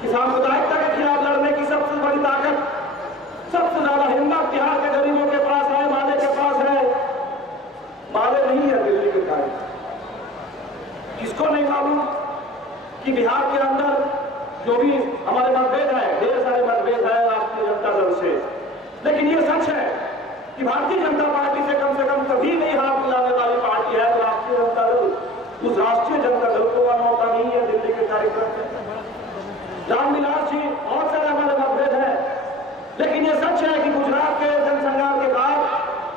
कि सांप्रदायिकता के खिलाफ लड़ने की सबसे बड़ी ताकत, सबसे ज्यादा हिम्मत बिहार के गरीबों के पास है, माले के पास है। माले नहीं है दिल्ली के कार्य। किसको नहीं मालूम कि बिहार के अंदर जो भी हमारे मतभेद है, ढेर सारे मतभेद है राष्ट्रीय जनता दल से, लेकिन ये सच है कि भारतीय जनता पार्टी से कम कभी नहीं हाथ मिलाने वाली पार्टी है तो राष्ट्रीय जनता दल। उस राष्ट्रीय जनता दल को वहां मौका नहीं है दिल्ली के कार्यक्रम में। रामविलास जी, बहुत सारे हमारे मतभेद है, लेकिन ये सच है कि गुजरात के जनसंग्राम के बाद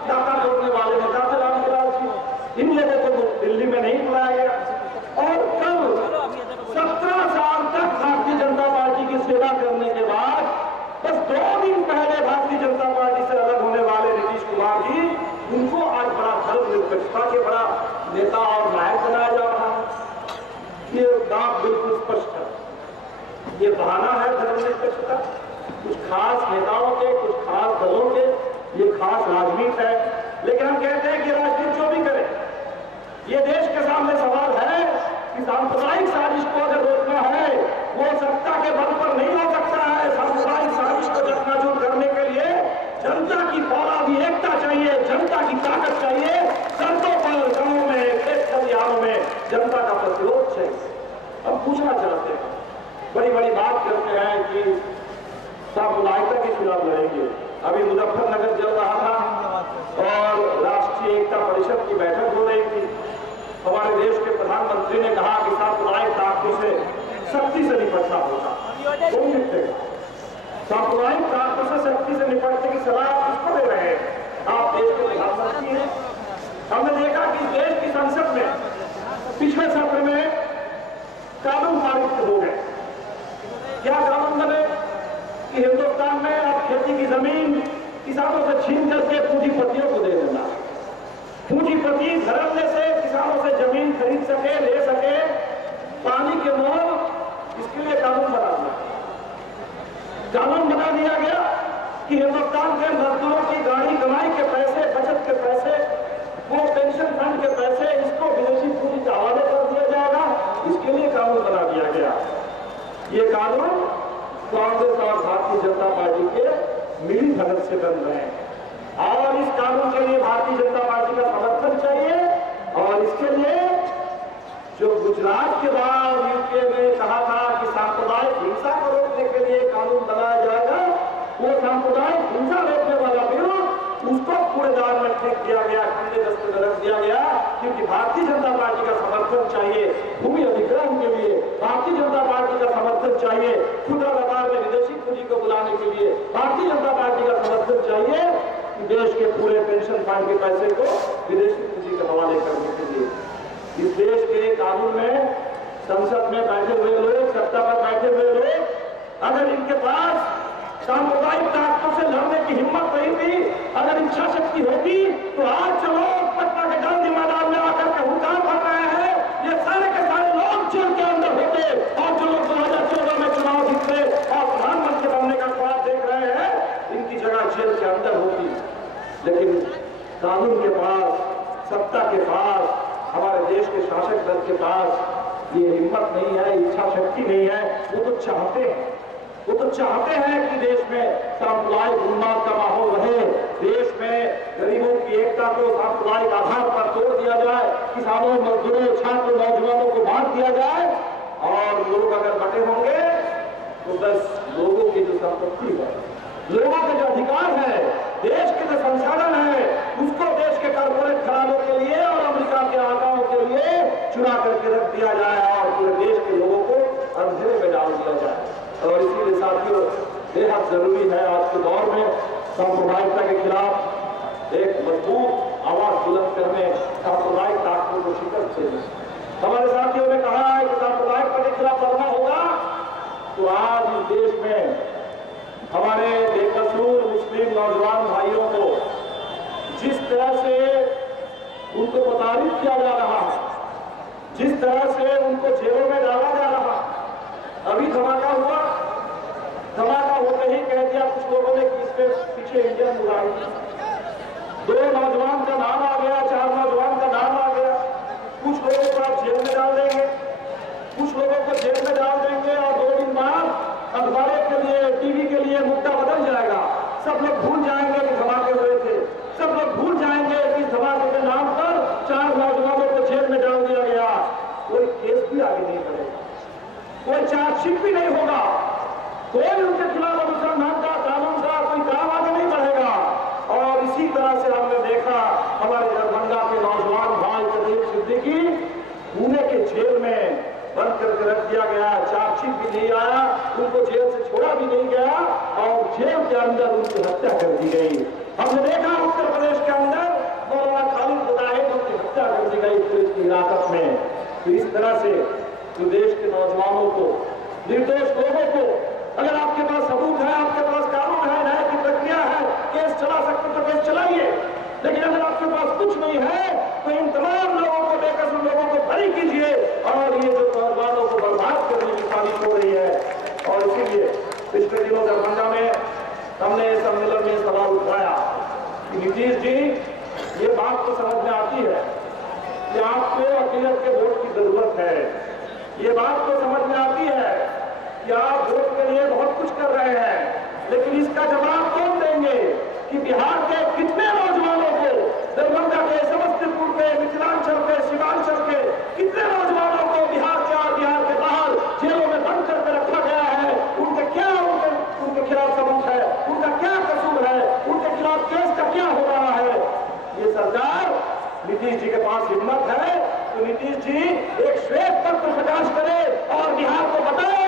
डाका तोड़ने वाले नेता थे रामविलास जी। इन लोगों को दिल्ली में नहीं बुलाया गया और कल 17 साल तक भारतीय जनता पार्टी की सेवा करने के बाद बस 2 दिन पहले भारतीय जनता पार्टी से अलग होने वाले नीतीश कुमार जी, उनको आज बड़ा धर्मनिरपेक्षता के बड़ा नेता और नायक बनाया जा रहा है। ये बात बिल्कुल स्पष्ट है, ये बहाना है धर्मनिरपेक्षता। कुछ खास नेताओं के, कुछ खास दलों के, ये खास राजनीति है। लेकिन हम कहते हैं कि राजनीति जो भी करे, ये देश के सामने सवाल है कि सांप्रदायिक साजिश को अगर रोकना है, वो सत्ता के बल पर नहीं हो सकता है। सांप्रदायिक साजिश को चकनाचूर करने के लिए जनता की फौलादी एकता चाहिए, जनता की ताकत चाहिए। सड़कों पर, गांवों में, खेत खलिहानों में जनता का प्रतिरोध चाहिए। हम पूछना चाहते हैं, बड़ी बड़ी बात करते हैं कि सांप्रदायिकता के खिलाफ लड़ेंगे। अभी मुजफ्फरनगर चल रहा था और राष्ट्रीय एकता परिषद की बैठक हो रही थी। हमारे देश के प्रधानमंत्री ने कहा कि सांप्रदायिक ताकतों से शक्ति से निपटना होगा। कौन निपटेगा? सांप्रदायिक ताकतों से शक्ति से निपटने की सलाह किसको दे रहे हैं? आप देश के प्रधानमंत्री हैं। हमने देखा कि देश की संसद में पिछले सत्र में कानून पारित हो गए। क्या कानून बने कि हिंदुस्तान में अब खेती की जमीन किसानों से छीन करके पूंजीपतियों को दे देना। पूंजीपति धड़ल्ले से किसानों से जमीन खरीद सके, ले सके, पानी के मोल, इसके लिए कानून बना दिया। कानून बना दिया गया कि हिंदुस्तान के मजदूरों की गाड़ी कमाई के पैसे, बचत के पैसे, वो पेंशन फंड के पैसे, इसको विदेशी पूंजी के हवाले कर दिया जाएगा। इसके लिए कानून बना दिया गया। ये कानून कांग्रेस और भारतीय जनता पार्टी के मिली भगत से बन रहे हैं और इस कानून के लिए भारतीय जनता पार्टी का समर्थन चाहिए। और इसके लिए जो गुजरात के बाद यूके में कहा था कि सांप्रदायिक हिंसा को रोकने के लिए कानून बनाया जाएगा, वो सांप्रदायिक हिंसा रोकने वाला बिल उसको कूड़ेदान में फेंक दिया गया, कीड़े दस्ते में रख दिया गया, क्योंकि भारतीय जनता पार्टी का समर्थन चाहिए भूमि अधिग्रहण के लिए, भारतीय जनता पार्टी का समर्थन चाहिए खुदरा व्यापार में विदेशी पूंजी को बुलाने के लिए, भारतीय जनता पार्टी का समर्थन चाहिए कि देश के पूरे पेंशन फंड के पैसे को विदेशी पूंजी के हवाले करने के लिए। इस देश के कानून में संसद में बैठे हुए लोग, सत्ता पर बैठे हुए लोग, अगर इनके पास सांप्रदायिक ताकतों से लड़ने की हिम्मत नहीं थी, अगर इच्छा शक्ति होती तो आज चलो पटना के गांधी मैदान में आकर के हुड़दंग कर रहे हैं, ये सारे के सारे लोग जेल के अंदर होते और जो लोग 2014 में चुनाव जीतते और प्रधानमंत्री बनने का ख्वाब देख रहे हैं, इनकी जगह जेल के अंदर होती। लेकिन कानून के पास, सत्ता के पास, हमारे देश के शासक दल के पास ये हिम्मत नहीं है, इच्छा शक्ति नहीं है। वो तो चाहते हैं कि देश में सांप्रदायिक उन्माद का माहौल रहे, देश में गरीबों की एकता को सांप्रदायिक आधार पर तोड़ दिया जाए, किसानों, मजदूरों, छात्रों, नौजवानों को बांट दिया जाए और लोग अगर बटे होंगे तो बस लोगों की जो संपत्ति है, लोगों के जो अधिकार है, देश के जो संसाधन है, उसको देश के कारपोरेट घरानों के लिए और अमेरिका के आकाओं के लिए चुरा करके रख दिया जाए और पूरे देश के लोगों को अंधेरे में डाल दिया जाए। और इसीलिए साथियों, बेहद जरूरी है आज के दौर में सांप्रदायिकता के खिलाफ एक मजबूत आवाज बुलंद करने, सांप्रदायिक ताकतों को शिकस्त देने। हमारे साथियों ने कहा है कि सांप्रदायिकता के खिलाफ लड़ना होगा, तो आज इस देश में हमारे बेकसूर मुस्लिम नौजवान भाइयों को जिस तरह से उनको प्रताड़ित किया जा रहा है, जिस तरह से उनको जेलों में डाला जा रहा है। अभी धमाका हुआ, धमाका होते ही कह दिया कुछ लोगों ने कि इसके पीछे इंडियन उड़ाई। 2 नौजवान का नाम आ गया, 4 नौजवान का नाम आ गया। कुछ लोगों को आप जेल में डाल देंगे, कुछ लोगों को जेल में डाल देंगे और 2 दिन बाद चार्जशीट भी नहीं होगा, कोई उनके खिलाफ अनुसंधान का कानून का कोई काम आगे नहीं बढ़ेगा। और इसी तरह से हमने देखा हमारे दरभंगा के नौजवान भाई कदीर सिद्दीकी पुणे के जेल में बंद करके रख दिया गया, चार्जशीट भी नहीं आया, उनको जेल से छोड़ा भी नहीं गया और जेल के अंदर उनकी हत्या कर दी गई। हमने देखा उत्तर प्रदेश के अंदर मौलाना खालिद मुजाहिद उनकी हत्या कर दी गई पुलिस की हिरासत में। तो इस तरह से जो देश के नौजवानों को, निर्दोष लोगों को, अगर आपके पास सबूत है, आपके पास कानून है, न्याय की प्रक्रिया है, केस चला सकते तो केस चलाइए, लेकिन अगर आपके पास कुछ नहीं है तो इन तमाम लोगों को, बेकसूर लोगों को बरी कीजिए और ये जो नौजवानों को बर्बाद करने की साजिश हो रही है। और इसीलिए पिछले दिनों दरभंगा में हमने सम्मेलन में सवाल उठाया कि नीतीश जी, ये बात तो समझ में आती है कि आपको अकीलत के वोट की जरूरत है, ये बात तो समझ में आती है कि आप वोट के लिए बहुत कुछ कर रहे हैं, लेकिन इसका जवाब कौन देंगे कि बिहार के कितने नौजवानों को, दरभंगा के, समस्तीपुर के, मिथिलांचल के, सीमांचल के कितने नौजवानों को बिहार के और बिहार के बाहर जेलों में बंद करके रखा गया है, उनके क्या उनके खिलाफ सबूत है, उनका क्या कसूर है, उनके खिलाफ केस का क्या हो रहा है। ये सरकार, नीतीश जी के पास हिम्मत है तो नीतीश जी एक श्वेत पत्र प्रकाश करे और बिहार को बताए